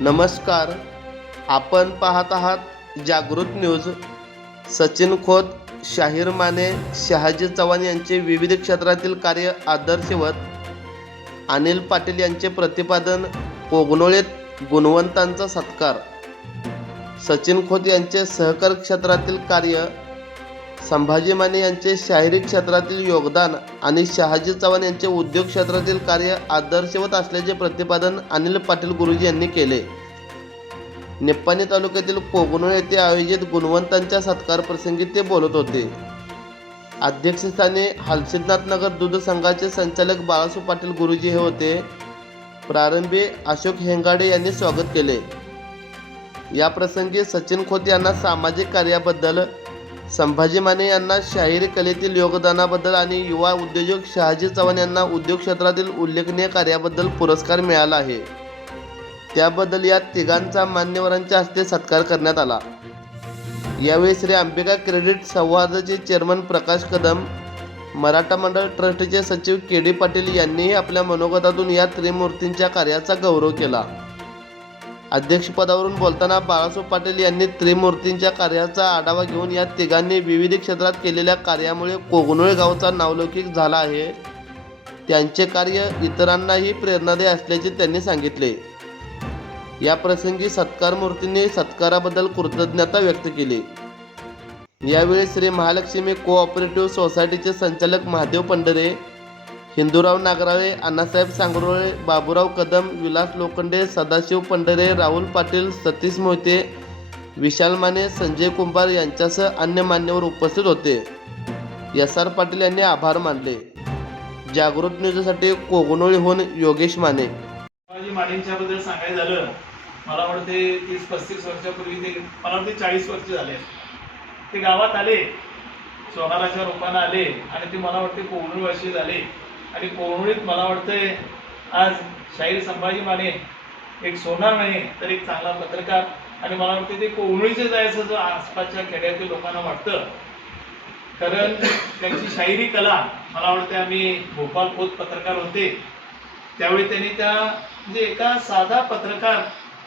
नमस्कार. आपण पाहत आहात जागृत न्यूज. सचिन खोत शाहीर माने शहाजी चव्हाण यांचे विविध क्षेत्रातील कार्य आदर्शवत अनिल पाटील यांचे प्रतिपादन कोगनोळीत गुणवंतांचा सत्कार. सचिन खोत यांचे सहकार क्षेत्रातील कार्य संभाजी माने यांचे शाहिरी क्षेत्रातील योगदान आणि शहाजी चव्हाण यांचे उद्योग क्षेत्रातील कार्य आदर्शवत असल्याचे प्रतिपादन अनिल पाटील गुरुजी यांनी केले. निप्पाणी तालुक्यातील कोगनोळ येथे आयोजित गुणवंतांच्या सत्कार प्रसंगी ते बोलत होते. अध्यक्षस्थानी हलसिद्धनाथनगर दूध संघाचे संचालक बाळासू पाटील गुरुजी हे होते. प्रारंभी अशोक हेंगाडे यांनी स्वागत केले. या प्रसंगी सचिन खोत यांना सामाजिक कार्याबद्दल संभाजी माने यांना शाहीर कलेतील योगदानाबद्दल आणि युवा उद्योजक शहाजी चव्हाण यांना उद्योग क्षेत्रातील उल्लेखनीय कार्याबद्दल पुरस्कार मिळाला आहे. त्याबद्दल या तिघांचा मान्यवरांच्या हस्ते सत्कार करण्यात आला. यावेळी श्री अंबिका क्रेडिट संवादाचे चेअरमन प्रकाश कदम मराठा मंडळ ट्रस्टचे सचिव के डी पाटील यांनीही आपल्या मनोगतातून या त्रिमूर्तींच्या कार्याचा गौरव केला. अध्यक्षपदावरून बोलताना बाळासाहेब पाटील यांनी त्रिमूर्तींच्या कार्याचा आढावा घेऊन या तिघांनी विविध क्षेत्रात केलेल्या कार्यामुळे कोगनोळ गावचा नावलौकिक झाला आहे. त्यांचे कार्य इतरांनाही प्रेरणादायी असल्याचे त्यांनी सांगितले. या प्रसंगी सत्कार मूर्तींनी सत्काराबद्दल कृतज्ञता व्यक्त केली. यावेळी श्री महालक्ष्मी कोऑपरेटिव्ह सोसायटीचे संचालक महादेव पंढरे हिंदूराव नागराळे अण्णासाहेब सांगरोळे बाबूराव कदम विलास लोखंडे सदाशिव पंढरे राहुल पाटील सतीश मोहिते विशाल माने संजय कुंभार यांच्यासह अन्य मान्यवर उपस्थित होते. एस आर पाटील यांनी आभार मानले. जागृत न्यूजसाठी कोगनोळीहून योगेश माने. शिवाजी मानेंच्याबद्दल सांगायचं झालं मला वाटते तीस पस्तीस वर्षापूर्वी ते मला वाटते चाळीस वर्ष झाले. ते गावात आले सोनाराच्या रूपानं आले आणि ते मला वाटते कोवणूळवाशी झाले. आणि कोवणूळीत मला वाटतंय आज शाहीर संभाजी माने एक सोनार नाही तर एक चांगला पत्रकार. आणि मला वाटते ते कोवळीचे जायचं जो आसपासच्या खेड्यातील लोकांना वाटतं. कारण त्यांची शाहिरी कला मला वाटते आम्ही भोपाल पोत पत्रकार होते. त्यावेळी त्यांनी त्या म्हणजे एका साधा पत्रकार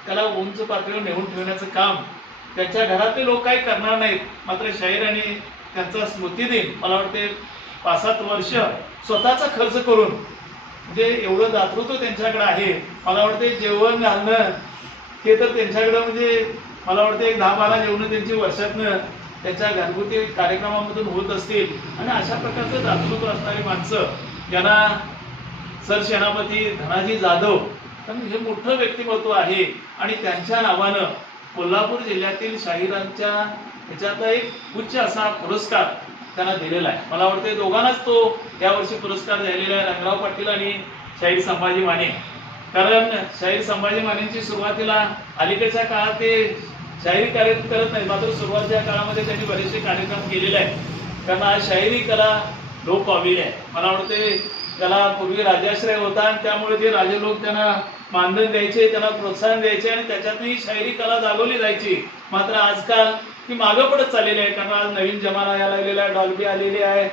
त्याला उंच पातळीवर नेऊन ठेवण्याचं काम. त्याच्या घरातले लोक काही करणार नाहीत. मात्र शाहीर आणि त्यांचा स्मृतिदिन मला वाटते पाच सात वर्ष स्वतःचा खर्च करून म्हणजे एवढं दातृत्व त्यांच्याकडे आहे. मला वाटते जेवण घालणं हे तर त्यांच्याकडं म्हणजे मला वाटते एक दहा बारा जेवणं त्यांची वर्षातनं त्यांच्या घरगुती कार्यक्रमामधून होत असतील. आणि अशा प्रकारचं दातृत्व असणारी माणसं ज्यांना सरसेनापती धनाजी जाधव कारण हे मोठं व्यक्तिमत्व आहे. आणि त्यांच्या नावानं कोल्हापूर जिल्ह्यातील शाहिरांच्या ह्याच्यातला एक उच्च असा पुरस्कार त्यांना दिलेला आहे. मला वाटते दोघांनाच तो यावर्षी पुरस्कार झालेला आहे रंगराव पाटील आणि शाहीर संभाजी माने. कारण शाहीर संभाजी मानेंची सुरुवातीला अलीकडच्या काळात ते शाहीर कार्य करत नाही मात्र सुरुवातीच्या काळामध्ये त्यांनी बरेचसे कार्यक्रम केलेले आहेत. कारण आज शाहिरी कला लोप पावलेली आहे. मला वाटते त्याला पूर्वी राजाश्रय होता आणि त्यामुळे ते राजे लोक त्यांना मानधन द्यायचे त्यांना प्रोत्साहन द्यायचे आणि त्याच्यातही शाहिरी कला जागवली जायची. मात्र आजकाल ती मागं पडत चाललेली आहे. कारण आज नवीन जमाना यायला लागलेला आहे. डॉल्बी आलेली आहे.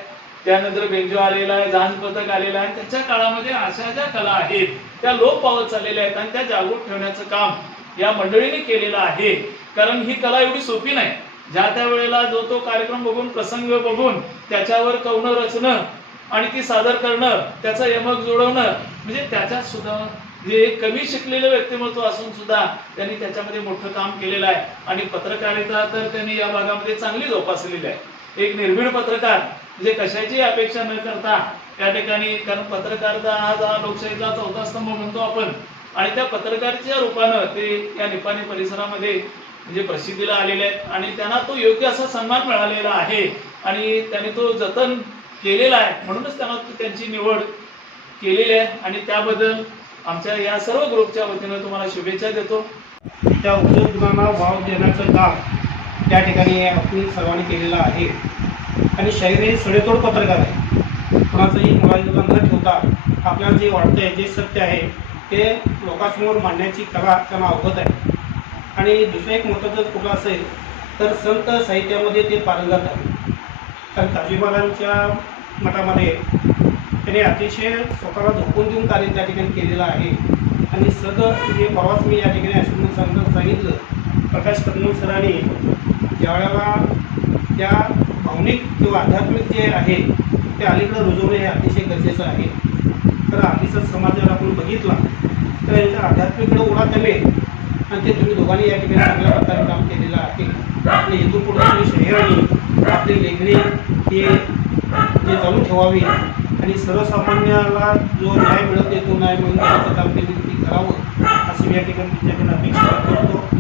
त्यानंतर बेंजो आलेला आहे. जहाज पथक आलेला आहे. त्याच्या काळामध्ये अशा ज्या कला आहेत त्या लोप पावत चाललेल्या आहेत आणि त्या जागृत ठेवण्याचं काम या मंडळीने केलेलं आहे. कारण ही कला एवढी सोपी नाही. ज्या त्या वेळेला जो तो कार्यक्रम बघून प्रसंग बघून त्याच्यावर कवनं रचणं आणि ती सादर करणं त्याचं यमक जुळवणं म्हणजे त्याच्यात सुद्धा जे एक कमी शिकलेलं व्यक्तिमत्व असून सुद्धा त्यांनी त्याच्यामध्ये मोठं काम केलेलं आहे. आणि पत्रकारिता तर त्यांनी या भागामध्ये चांगली जोपासलेली आहे. एक निर्भीड पत्रकार जे कशाची अपेक्षा न करता त्या ठिकाणी कारण पत्रकारिता आज हा लोकशाहीचा चौथा स्तंभ म्हणतो आपण आणि त्या पत्रकारच्या रूपानं ते या निपाणी परिसरामध्ये म्हणजे प्रसिद्धीला आलेले आहेत. आणि त्यांना तो योग्य असा सन्मान मिळालेला आहे. आणि त्यांनी तो जतन केलेला आहे. म्हणूनच त्यांना त्यांची निवड केलेली आहे. आणि त्याबद्दल आमच्या या सर्व ग्रुपच्या वतीनं तुम्हाला शुभेच्छा देतो. त्या उद्योगांना वाव देण्याचं काम त्या ठिकाणी आपण सर्वांनी केलेलं आहे. आणि शरीर हे सडेतोड पत्रकार आहे. कोणाचंही मुलाला न ठेवता आपल्याला जे वाटतंय जे सत्य आहे ते लोकांसमोर मांडण्याची कला त्यांना अवगत आहे. आणि दुसरं एक महत्त्वाचं कुठलं असेल तर संत साहित्यामध्ये ते पारंगत आहे कारण महाराजांच्या मठामध्ये त्याने अतिशय स्वतःला झोपून देऊन कार्य त्या ठिकाणी केलेलं आहे. आणि सदर म्हणजे परवाच मी या ठिकाणी ॲस्ट्रोनॉमी सांग सांगितलं. प्रकाश कदमोल सरांनी ज्यावेळेला त्या भावनिक किंवा आध्यात्मिक जे आहे ते अलीकडे रुजवणे हे अतिशय गरजेचं आहे. तर आधीचा समाज जर आपण बघितला तर यांचा आध्यात्मिकडे ओढा कमी आणि ते तुम्ही दोघांनी या ठिकाणी चांगल्या प्रकारे काम केलेलं आहे. आणि इथून पुढे तुम्ही शहरांनी आपली लेखणी हे जे चालू ठेवावी आणि सर्वसामान्याला जो न्याय मिळत नाही तो न्याय मिळून देण्याचं काम त्यांनी करावं अशी या ठिकाणी त्याच्याकडे अपेक्षा करतो.